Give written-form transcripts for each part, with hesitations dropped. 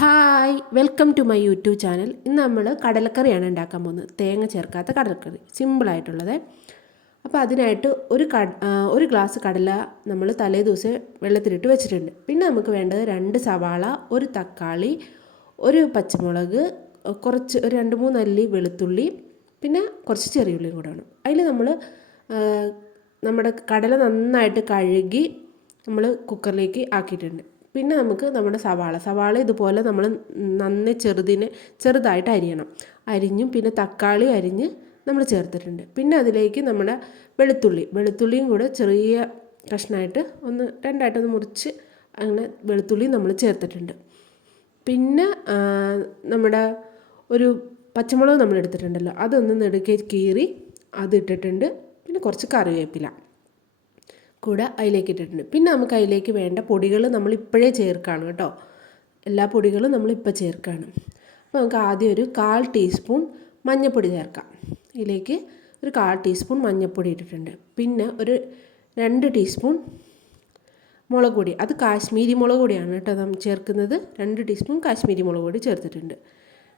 Hi welcome to my YouTube channel. ഇന്ന് നമ്മൾ കടലക്കറിയാണ് ഉണ്ടാക്കാൻ പോകുന്നത്. തേങ്ങ ചേർക്കാത്ത കടലക്കറി, സിമ്പിളായിട്ടുള്ളത്. അപ്പോൾ അതിനായിട്ട് ഒരു ഗ്ലാസ് കടല നമ്മൾ തലേ ദിവസം വെള്ളത്തിലിട്ട് വെച്ചിട്ടുണ്ട്. പിന്നെ നമുക്ക് വേണ്ടത് 2 സവാള, ഒരു തക്കാളി, ഒരു പച്ചമുളക്, കുറച്ച് ഒരു 2-3 അല്ലി വെളുത്തുള്ളി, പിന്നെ കുറച്ച് ചെറിയ ഉള്ളിയും കൂടെ വേണം. അതിൽ നമ്മൾ നമ്മുടെ കടല നന്നായിട്ട് കഴുകി നമ്മൾ കുക്കറിലേക്ക് ആക്കിയിട്ടുണ്ട്. പിന്നെ നമുക്ക് നമ്മുടെ സവാള ഇതുപോലെ നമ്മൾ നന്നായി ചെറുതായിട്ട് അരിഞ്ഞും പിന്നെ തക്കാളി അരിഞ്ഞ് നമ്മൾ ചേർത്തിട്ടുണ്ട്. പിന്നെ അതിലേക്ക് നമ്മുടെ വെളുത്തുള്ളിയും കൂടെ ചെറിയ കഷ്ണമായിട്ട് രണ്ടായിട്ടൊന്ന് മുറിച്ച് അങ്ങനെ വെളുത്തുള്ളിയും നമ്മൾ ചേർത്തിട്ടുണ്ട്. പിന്നെ നമ്മുടെ ഒരു പച്ചമുളക് നമ്മൾ എടുത്തിട്ടുണ്ടല്ലോ, അതൊന്ന് നെടുക്കെ കീറി അതിട്ടിട്ടുണ്ട്. പിന്നെ കുറച്ച് കറിവേപ്പില കൂടെ അതിലേക്ക് ഇട്ടിട്ടുണ്ട്. പിന്നെ നമുക്ക് അതിലേക്ക് വേണ്ട പൊടികൾ നമ്മൾ ഇപ്പോഴേ ചേർക്കുകയാണ് കേട്ടോ. എല്ലാ പൊടികളും നമ്മളിപ്പോൾ ചേർക്കുകയാണ്. അപ്പോൾ നമുക്ക് ആദ്യം ഒരു 1/4 ടീസ്പൂൺ മഞ്ഞൾപ്പൊടി ചേർക്കാം. ഇതിലേക്ക് ഒരു 1/4 ടീസ്പൂൺ മഞ്ഞൾപ്പൊടി ഇട്ടിട്ടുണ്ട്. പിന്നെ ഒരു 2 ടീസ്പൂൺ മുളക് പൊടി, അത് കാശ്മീരി മുളക് പൊടിയാണ് കേട്ടോ നമ്മൾ ചേർക്കുന്നത്. 2 ടീസ്പൂൺ കാശ്മീരി മുളക് പൊടി ചേർത്തിട്ടുണ്ട്.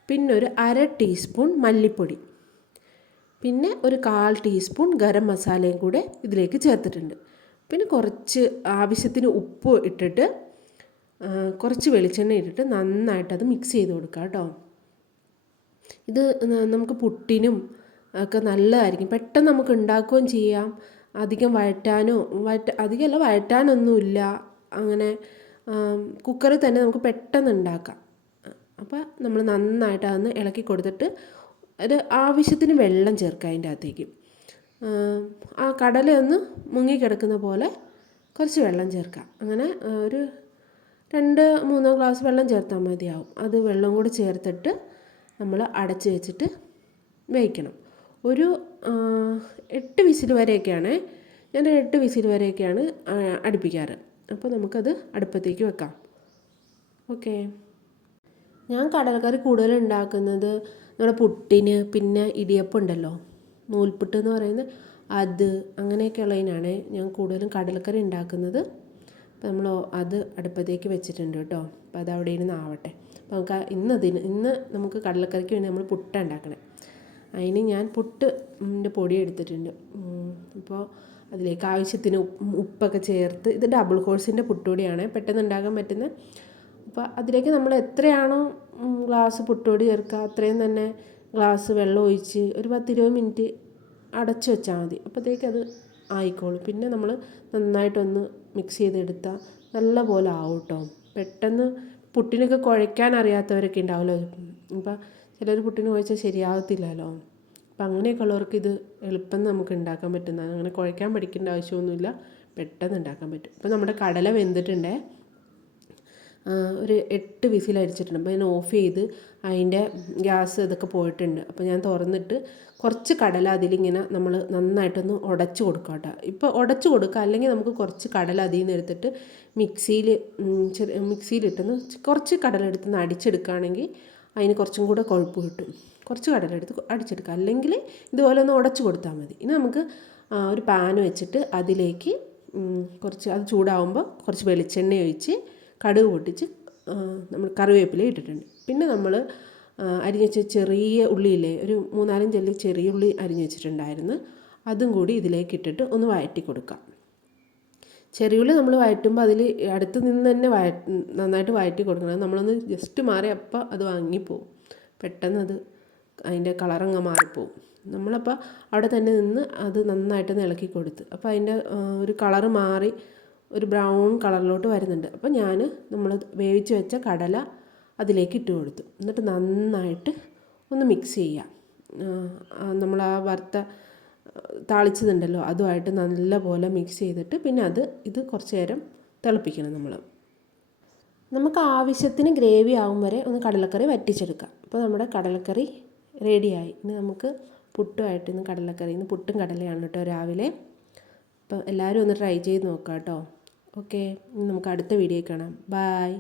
പിന്നെ ഒരു 1/2 ടീസ്പൂൺ മല്ലിപ്പൊടി, പിന്നെ ഒരു 1/4 ടീസ്പൂൺ ഗരം മസാലയും കൂടെ ഇതിലേക്ക് ചേർത്തിട്ടുണ്ട്. പിന്നെ കുറച്ച് ആവശ്യത്തിന് ഉപ്പ് ഇട്ടിട്ട് കുറച്ച് വെളിച്ചെണ്ണ ഇട്ടിട്ട് നന്നായിട്ട് അത് മിക്സ് ചെയ്ത് കൊടുക്കുക കേട്ടോ. ഇത് നമുക്ക് പുട്ടിനും ഒക്കെ നല്ലതായിരിക്കും. പെട്ടെന്ന് നമുക്ക് ഉണ്ടാക്കുകയും ചെയ്യാം. അധികം വഴറ്റാനൊന്നുമില്ല. അങ്ങനെ കുക്കറിൽ തന്നെ നമുക്ക് പെട്ടെന്ന് ഉണ്ടാക്കാം. അപ്പോൾ നമ്മൾ നന്നായിട്ട് അതൊന്ന് ഇളക്കി കൊടുത്തിട്ട് ഒരു ആവശ്യത്തിന് വെള്ളം ചേർക്കുക അതിൻ്റെ അകത്തേക്ക്. ആ കടലയൊന്ന് മുങ്ങിക്കിടക്കുന്ന പോലെ കുറച്ച് വെള്ളം ചേർക്കാം. അങ്ങനെ ഒരു 2-3 ഗ്ലാസ് വെള്ളം ചേർത്താൽ മതിയാവും. അത് വെള്ളം കൂടി ചേർത്തിട്ട് നമ്മൾ അടച്ച് വെച്ചിട്ട് വേവിക്കണം. ഒരു 8 വിസിൽ വരെയൊക്കെയാണ് ഞാൻ 8 വിസിൽ വരെയൊക്കെയാണ് അടുപ്പിക്കാറ്. അപ്പോൾ നമുക്കത് അടുപ്പത്തേക്ക് വെക്കാം. ഓക്കെ. ഞാൻ കടലക്കറി കൂടുതൽ ഉണ്ടാക്കുന്നത് നമ്മുടെ പുട്ടിന്, പിന്നെ ഇടിയപ്പം ഉണ്ടല്ലോ, നൂൽപുട്ട് എന്ന് പറയുന്നത്, അത് അങ്ങനെയൊക്കെയുള്ളതിനാണ് ഞാൻ കൂടുതലും കടലക്കറി ഉണ്ടാക്കുന്നത്. അപ്പോൾ നമ്മൾ അത് അടുപ്പത്തേക്ക് വെച്ചിട്ടുണ്ട് കേട്ടോ. അപ്പോൾ അത് അവിടെ ഇരുന്ന് ആവട്ടെ. അപ്പോൾ നമുക്ക് ഇന്ന് നമുക്ക് കടലക്കറിക്ക് വേണ്ടി നമ്മൾ പുട്ടാണ് ഉണ്ടാക്കണേ. അതിന് ഞാൻ പുട്ടിൻ്റെ പൊടി എടുത്തിട്ടുണ്ട്. അപ്പോൾ അതിലേക്ക് ആവശ്യത്തിന് ഉപ്പൊക്കെ ചേർത്ത്, ഇത് ഡബിൾ കോഴ്സിൻ്റെ പുട്ടുപൊടിയാണ്, പെട്ടെന്ന് ഉണ്ടാക്കാൻ പറ്റുന്നത്. അപ്പോൾ അതിലേക്ക് നമ്മൾ എത്രയാണോ ഗ്ലാസ് പുട്ടുപൊടി ചേർക്കുക അത്രയും തന്നെ ഗ്ലാസ് വെള്ളം ഒഴിച്ച് ഒരു 10-20 മിനിറ്റ് അടച്ചു വെച്ചാൽ മതി. അപ്പോഴത്തേക്ക് അത് ആയിക്കോളും. പിന്നെ നമ്മൾ നന്നായിട്ടൊന്ന് മിക്സ് ചെയ്തെടുത്താൽ നല്ല പോലെ ആവും കേട്ടോ. പെട്ടെന്ന് പുട്ടിനൊക്കെ കുഴയ്ക്കാൻ അറിയാത്തവരൊക്കെ ഉണ്ടാവുമല്ലോ. അപ്പോൾ ചിലർ പുട്ടിന് കുഴച്ചാൽ ശരിയാകത്തില്ലല്ലോ. അപ്പം അങ്ങനെയൊക്കെ ഉള്ളവർക്ക് ഇത് എളുപ്പം നമുക്ക് ഉണ്ടാക്കാൻ പറ്റുന്നതാണ്. അങ്ങനെ കുഴയ്ക്കാൻ പഠിക്കേണ്ട ആവശ്യമൊന്നുമില്ല, പെട്ടെന്ന് ഉണ്ടാക്കാൻ പറ്റും. അപ്പോൾ നമ്മുടെ കടല വെന്തിട്ടുണ്ടേ. ഒരു 8 വിസിൽ അടിച്ചിട്ടുണ്ട്. അപ്പോൾ ഞാൻ ഓഫ് ചെയ്ത് അതിൻ്റെ ഗ്യാസ് ഇതൊക്കെ പോയിട്ടുണ്ട്. അപ്പോൾ ഞാൻ തുറന്നിട്ട് കുറച്ച് കടല അതിലിങ്ങനെ നമ്മൾ നന്നായിട്ടൊന്ന് ഉടച്ച് കൊടുക്കുക കേട്ടോ. ഇപ്പോൾ ഉടച്ച് കൊടുക്കുക, അല്ലെങ്കിൽ നമുക്ക് കുറച്ച് കടല അതിൽ നിന്ന് എടുത്തിട്ട് മിക്സിയിലിട്ടൊന്ന് കുറച്ച് കടല എടുത്ത് അടിച്ചെടുക്കുകയാണെങ്കിൽ അതിന് കുറച്ചും കൂടെ കൊഴുപ്പ് കിട്ടും. കുറച്ച് കടല എടുത്ത് അടിച്ചെടുക്കുക, അല്ലെങ്കിൽ ഇതുപോലെ ഒന്ന് ഉടച്ച് കൊടുത്താൽ മതി. ഇനി നമുക്ക് ഒരു പാൻ വെച്ചിട്ട് അതിലേക്ക് അത് ചൂടാവുമ്പോൾ കുറച്ച് വെളിച്ചെണ്ണ ഒഴിച്ച് കടുക് പൊട്ടിച്ച് നമ്മൾ കറിവേപ്പില ഇട്ടിട്ടുണ്ട്. പിന്നെ നമ്മൾ അരിഞ്ഞ് വെച്ച ചെറിയ ഉള്ളിയില്ലേ, ഒരു 3-4 അല്ലി ചെറിയ ഉള്ളി അരിഞ്ഞ് വെച്ചിട്ടുണ്ടായിരുന്നു, അതും കൂടി ഇതിലേക്ക് ഇട്ടിട്ട് ഒന്ന് വഴറ്റി കൊടുക്കാം. ചെറിയ ഉള്ളി നമ്മൾ വഴറ്റുമ്പോൾ അതിൽ അടുത്ത് നിന്ന് തന്നെ നന്നായിട്ട് വഴറ്റി കൊടുക്കണം. നമ്മളൊന്ന് ജസ്റ്റ് മാറി അപ്പം അത് വാങ്ങിപ്പോവും, പെട്ടെന്ന് അതിൻ്റെ കളറങ്ങ് മാറിപ്പോവും. നമ്മളപ്പോൾ അവിടെ തന്നെ നിന്ന് അത് നന്നായിട്ടൊന്ന് ഇളക്കി കൊടുത്ത്, അപ്പോൾ അതിൻ്റെ ഒരു കളറ് മാറി ഒരു ബ്രൗൺ കളറിലോട്ട് വരുന്നുണ്ട്. അപ്പോൾ നമ്മൾ വേവിച്ച് വെച്ച കടല അതിലേക്ക് ഇട്ട് കൊടുത്തു. എന്നിട്ട് നന്നായിട്ട് ഒന്ന് മിക്സ് ചെയ്യാം. നമ്മൾ ആ താളിച്ചതുണ്ടല്ലോ അതുമായിട്ട് നല്ല പോലെ മിക്സ് ചെയ്തിട്ട് പിന്നെ ഇത് കുറച്ച് നേരം തിളപ്പിക്കണം. നമുക്ക് ആവശ്യത്തിന് ഗ്രേവി ആവും വരെ ഒന്ന് കടലക്കറി വറ്റിച്ചെടുക്കാം. അപ്പോൾ നമ്മുടെ കടലക്കറി റെഡിയായി. ഇനി നമുക്ക് പുട്ടുമായിട്ട് ഇന്ന് പുട്ടും കടലയാണ് കേട്ടോ രാവിലെ. അപ്പോൾ എല്ലാവരും ഒന്ന് ട്രൈ ചെയ്ത് നോക്കാം കേട്ടോ. ഓക്കെ, നമുക്ക് അടുത്ത വീഡിയോ കാണാം. ബൈ.